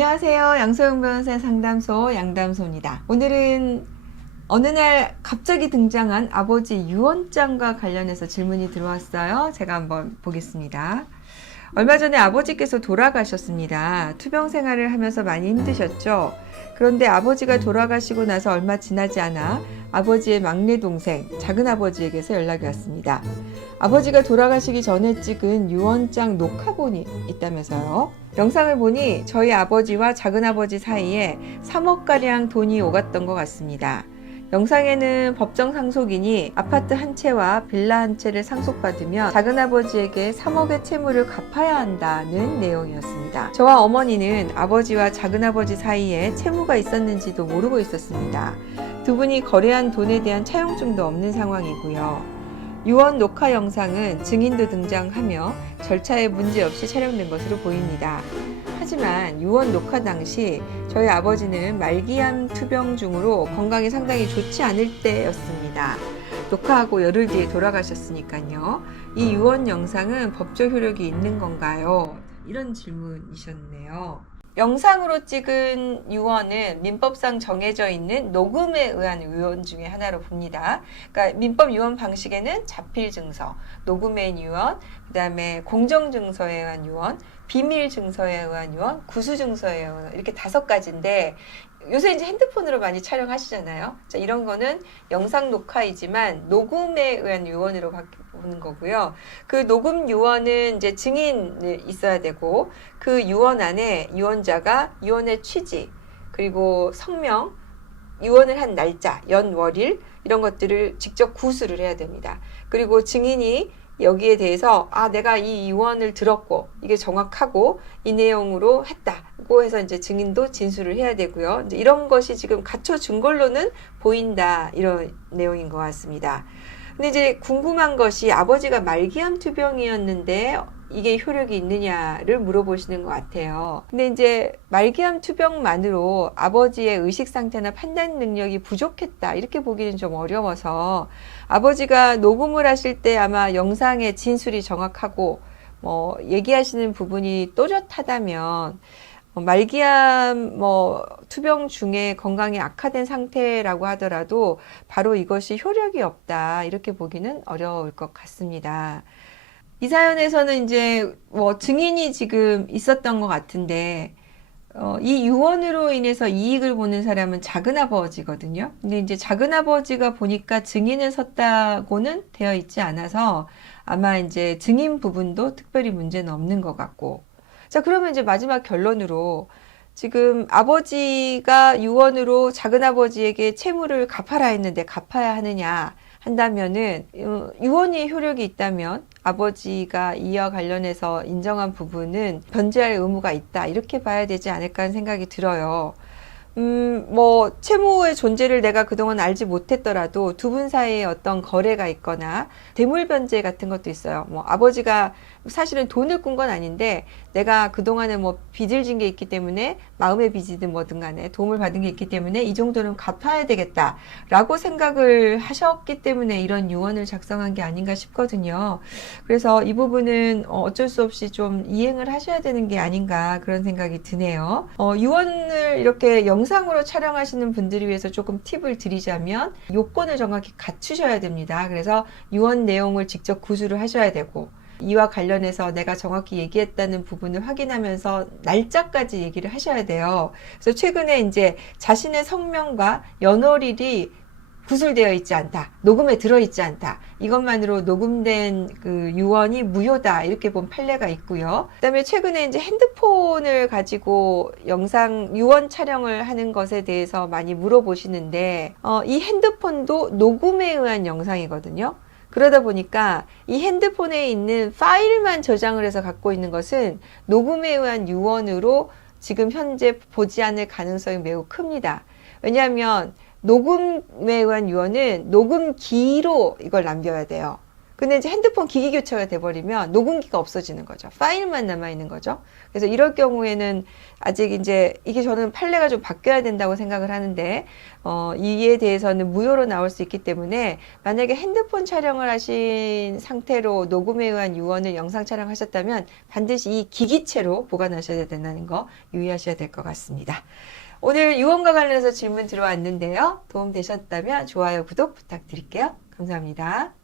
안녕하세요. 양소영 변호사의 상담소 양담소입니다. 오늘은 어느 날 갑자기 등장한 아버지 유언장과 관련해서 질문이 들어왔어요. 제가 한번 보겠습니다. 얼마 전에 아버지께서 돌아가셨습니다. 투병 생활을 하면서 많이 힘드셨죠? 그런데 아버지가 돌아가시고 나서 얼마 지나지 않아 아버지의 막내 동생, 작은아버지에게서 연락이 왔습니다. 아버지가 돌아가시기 전에 찍은 유언장 녹화본이 있다면서요. 영상을 보니 저희 아버지와 작은아버지 사이에 3억가량 돈이 오갔던 것 같습니다. 영상에는 법정 상속인이 아파트 한 채와 빌라 한 채를 상속받으며 작은아버지에게 3억의 채무를 갚아야 한다는 내용이었습니다. 저와 어머니는 아버지와 작은아버지 사이에 채무가 있었는지도 모르고 있었습니다. 두 분이 거래한 돈에 대한 차용증도 없는 상황이고요. 유언 녹화 영상은 증인도 등장하며 절차에 문제없이 촬영된 것으로 보입니다. 하지만 유언 녹화 당시 저희 아버지는 말기암 투병 중으로 건강이 상당히 좋지 않을 때였습니다. 녹화하고 열흘 뒤에 돌아가셨으니까요. 이 유언 영상은 법적 효력이 있는 건가요? 이런 질문이셨네요. 영상으로 찍은 유언은 민법상 정해져 있는 녹음에 의한 유언 중에 하나로 봅니다. 그러니까 민법 유언 방식에는 자필증서, 녹음의 유언, 그 다음에 공정증서에 의한 유언, 비밀증서에 의한 유언, 구수증서에 의한 이렇게 5가지인데 요새 이제 핸드폰으로 많이 촬영하시잖아요. 자, 이런 거는 영상 녹화이지만 녹음에 의한 유언으로 보는 거고요. 그 녹음 유언은 이제 증인이 있어야 되고 그 유언 안에 유언자가 유언의 취지 그리고 성명, 유언을 한 날짜, 연, 월일 이런 것들을 직접 구술을 해야 됩니다. 그리고 증인이 여기에 대해서 내가 이 유언을 들었고 이게 정확하고 이 내용으로 했다고 해서 이제 증인도 진술을 해야 되고요. 이제 이런 것이 지금 갖춰준 걸로는 보인다 이런 내용인 것 같습니다. 근데 이제 궁금한 것이 아버지가 말기암 투병이었는데 이게 효력이 있느냐를 물어보시는 것 같아요. 근데 이제 말기암 투병만으로 아버지의 의식 상태나 판단 능력이 부족했다 이렇게 보기는 좀 어려워서 아버지가 녹음을 하실 때 아마 영상의 진술이 정확하고 얘기하시는 부분이 또렷하다면 말기암 투병 중에 건강이 악화된 상태라고 하더라도 바로 이것이 효력이 없다 이렇게 보기는 어려울 것 같습니다. 이 사연에서는 이제 증인이 지금 있었던 것 같은데 이 유언으로 인해서 이익을 보는 사람은 작은아버지거든요. 근데 이제 작은아버지가 보니까 증인을 섰다고는 되어 있지 않아서 아마 이제 증인 부분도 특별히 문제는 없는 것 같고. 자, 그러면 이제 마지막 결론으로 지금 아버지가 유언으로 작은아버지에게 채무를 갚아라 했는데 갚아야 하느냐 한다면은 유언이 효력이 있다면 아버지가 이와 관련해서 인정한 부분은 변제할 의무가 있다 이렇게 봐야 되지 않을까 하는 생각이 들어요. 채무의 존재를 내가 그동안 알지 못했더라도 두 분 사이에 어떤 거래가 있거나 대물 변제 같은 것도 있어요. 아버지가 사실은 돈을 꾼 건 아닌데 내가 그동안에 빚을 진 게 있기 때문에 마음의 빚이든 뭐든 간에 도움을 받은 게 있기 때문에 이 정도는 갚아야 되겠다라고 생각을 하셨기 때문에 이런 유언을 작성한 게 아닌가 싶거든요. 그래서 이 부분은 어쩔 수 없이 좀 이행을 하셔야 되는 게 아닌가 그런 생각이 드네요. 유언을 이렇게 영상으로 촬영하시는 분들을 위해서 조금 팁을 드리자면 요건을 정확히 갖추셔야 됩니다. 그래서 유언 내용을 직접 구술을 하셔야 되고 이와 관련해서 내가 정확히 얘기했다는 부분을 확인하면서 날짜까지 얘기를 하셔야 돼요. 그래서 최근에 이제 자신의 성명과 연월일이 구술되어 있지 않다, 녹음에 들어있지 않다, 이것만으로 녹음된 그 유언이 무효다 이렇게 본 판례가 있고요. 그다음에 최근에 이제 핸드폰을 가지고 영상 유언 촬영을 하는 것에 대해서 많이 물어보시는데 이 핸드폰도 녹음에 의한 영상이거든요. 그러다 보니까 이 핸드폰에 있는 파일만 저장을 해서 갖고 있는 것은 녹음에 의한 유언으로 지금 현재 보지 않을 가능성이 매우 큽니다. 왜냐하면 녹음에 의한 유언은 녹음기로 이걸 남겨야 돼요. 근데 이제 핸드폰 기기 교체가 돼버리면 녹음기가 없어지는 거죠. 파일만 남아있는 거죠. 그래서 이럴 경우에는 아직 이제 이게 저는 판례가 좀 바뀌어야 된다고 생각을 하는데, 이에 대해서는 무효로 나올 수 있기 때문에 만약에 핸드폰 촬영을 하신 상태로 녹음에 의한 유언을 영상 촬영하셨다면 반드시 이 기기체로 보관하셔야 된다는 거 유의하셔야 될 것 같습니다. 오늘 유언과 관련해서 질문 들어왔는데요. 도움 되셨다면 좋아요, 구독 부탁드릴게요. 감사합니다.